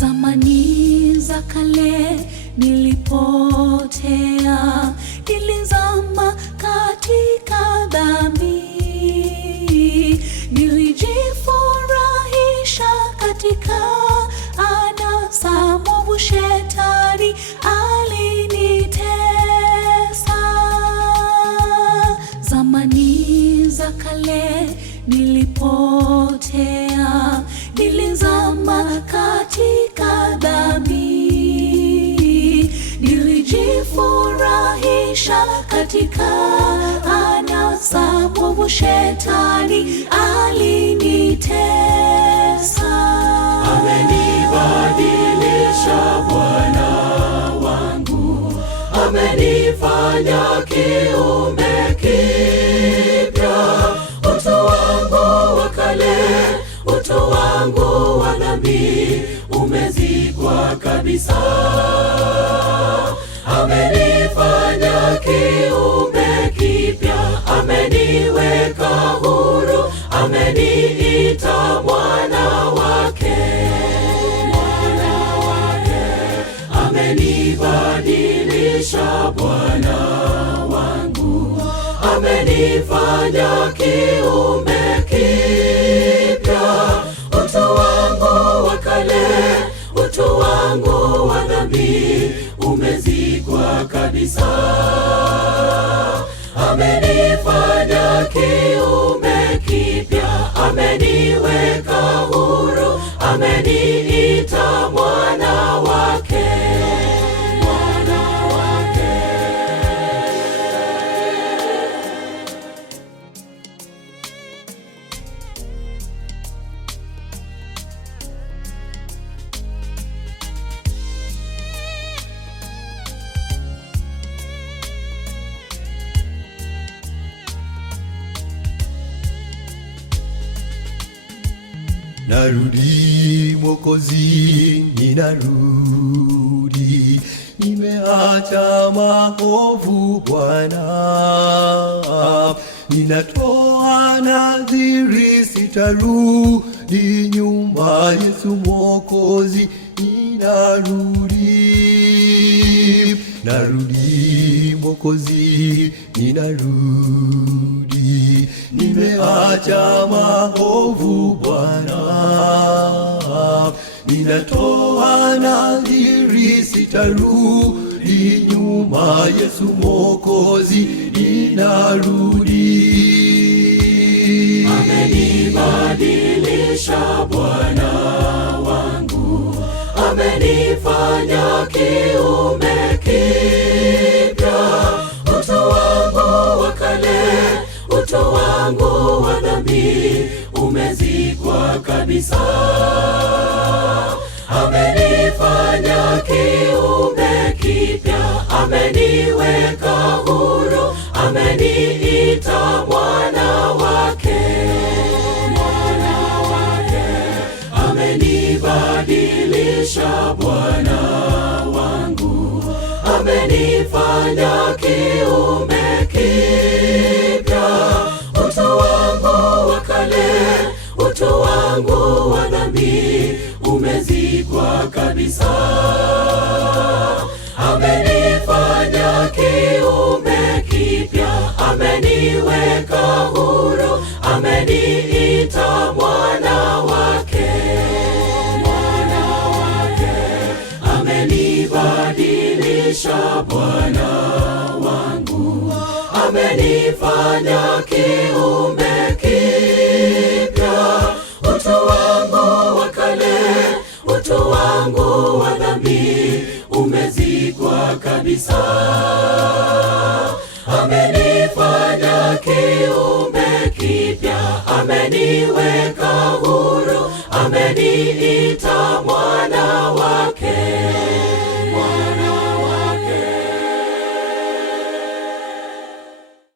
Zamani za kale nilipotea, nilizama katika dhambi, nilijifurahisha katika anasa, mwovu shetani alinitesa. Zamani za kale nilipotea, nilizama katika dhambi, nilijifurahisha katika anasa, mwovu shetani alinitesa. Amenibadilisha Bwana wangu, amenifanya kiumbe kipya. Utu wangu wa kale, utu wangu wa dhambi umezikwa kabisa. Amenifanya kiumbe kipya, ameniweka huru, ameniita mwana wake, mwana wake. Amenibadilisha Bwana wangu, amenifanya kiumbe kipya. Utu wangu wa kale, utu wangu wa dhambi umezikwa kabisa. Amenifanya kiumbe kipya, ameniweka huru, ameniita mwana wake, mwana wake. Narudi Mwokozi, ninarudi, nimeacha maovu Bwana, ninatoa nadhiri, sitarudi nyuma. Yesu Mwokozi, ninarudi, narudi Mwokozi, ninarudi, nimeacha maovu Bwana, ninatoa nadhiri, sitarudi nyuma. Yesu Mwokozi, ninarudi. Amenibadilisha Bwana wangu, amenifanya kiumbe kipya. Utu wangu wa kale, utu wangu wa dhambi umezikwa kabisa. Amenifanya kiumbe kipya, ameniweka huru, ameniita mwana wake, mwana wake. Amenibadilisha Bwana wangu, amenifanya kiumbe kipya. Utu wangu wa kale, utu wangu wa dhambi umezikwa kabisa. Amenifanya kiumbe kipya, ameniweka huru, ameniita mwana wake, mwana wake. Amenibadilisha Bwana wangu, amenifanya kiumbe kipya. Utu wangu wa kale, utu wangu wa dhambi umezikwa kabisa. Amenifanya kiumbe kipya, ameniweka huru, ameniita mwana wake.